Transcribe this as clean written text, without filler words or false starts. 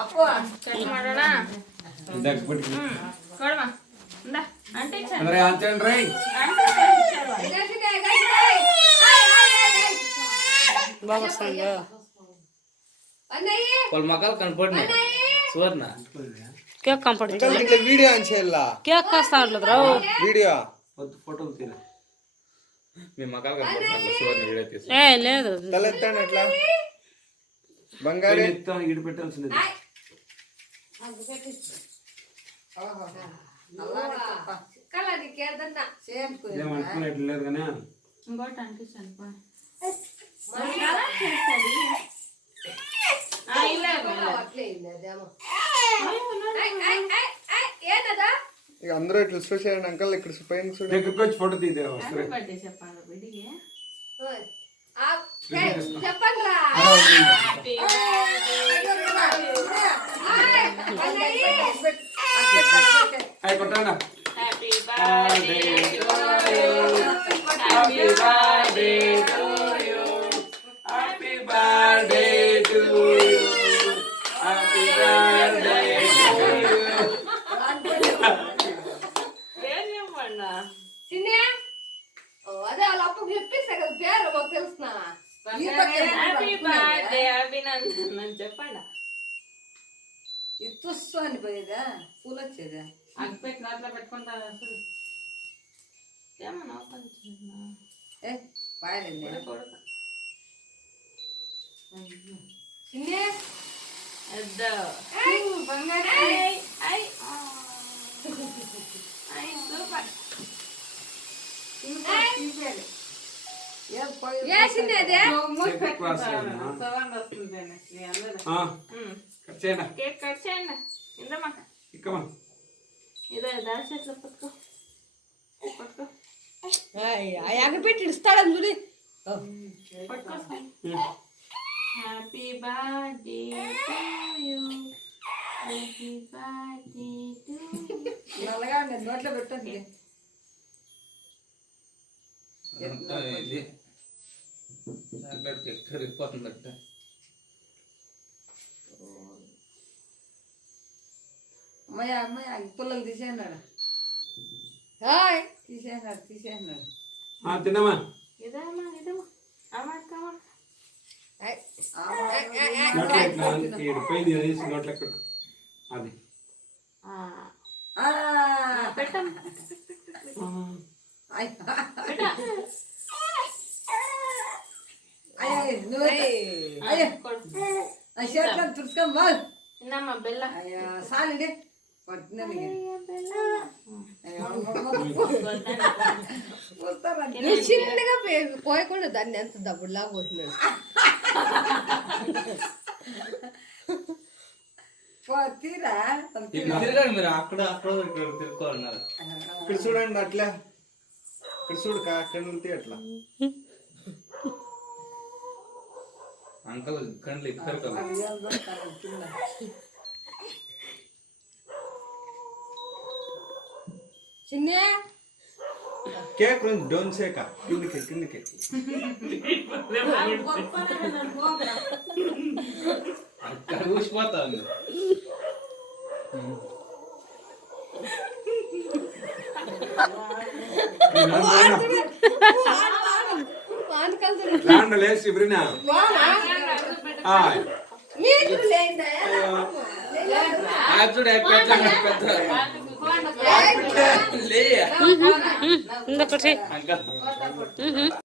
అప్పు చట్మాడనా కొడమా ఇందా అంటే అందరూ అంతేండి రై బాగొస్తుంది వాళ్ళ మకాలు కనపడినాయి సువర్ణ కేక్ కంపడి ఇట్లా వీడియో ఆన్ చేయాలా కేక్ కాస్తా ఉండలేదు రావు వీడియో ఫోటోలు తీరా మీ మకాలు కనపడుతున్నారు సువర్ణ వీడియో తీసి ఏ లేదు తలెత్తాను అట్లా బంగారు ఇటు పెట్టాల్సింది ఏమనుకునేట్లు లేదు కానీ ఇంకోటి అనిపిస్తాను ఇక అందరూ ఇట్లా చూసేయండి అంకల్ ఇక్కడ పైన చూడండి దగ్గరికి వచ్చి ఫోటో తీదే వస్తారు చెప్పాలి బిడ్డికి అయి కొట్టండి happy birthday to you happy birthday to you happy birthday to you ఏం చెప్పన్నా అదే వాళ్ళ అప్పు చెప్పేస్తా కదా పేరు మాకు తెలుసునా హ్యాపీ బర్త్డే అభినందన్ అని చెప్పండి ఇస్తూ అనిపోయేదా పూలు వచ్చేదా అగ్గిపెట్టి నాట్లో పెట్టుకుంటాను అసలు ఏమన్నా ఓపెన్ ఏ పాయలండి కొడతా చిన్నే బంగారు సూపర్ కేక్ కట్ చేయండి ఇందమ్మా ఇక్కమా ఇదో దాచేట్లో పట్టుకో పట్టుకో పెట్టి ఇస్తాడని చూడి పట్టుకో happy birthday to you happy birthday to you నల్లగా నోట్లో పెట్టండి కరిగిపోతుందట అమ్మాయి అమ్మాయి పుల్లలు తీసేయన్నాడు తీసేయన్నాడు తిన్నమా ఇదమ్మా ఇదమ్మా అమ్మా నోట్లో పోయింది వేసి నోట్లో పెట్టు అది పెట్టమ్మా తుడుచుకోమ్మా ఇందమ్మా బెల్ల సాలిడే పడుతున్నాను చిన్నగా పోయకుండా దాన్ని ఎంత దబ్బుడులా పోతున్నాడు తీరా తిరగండి మీరు అక్కడ అక్కడ తిరుక్కోవాలన్నారు ఇక్కడ చూడండి అట్లా ఇక్కడ చూడు అక్కడ ఉంటే అట్లా అంకల్ కండ్లు ఇక్కడ చిన్న కేక్ డోన్ సేక కిందకి అక్కడ ఊసిపోతా ఉంది లేచి ఇబ్రినా ఇంకొకటి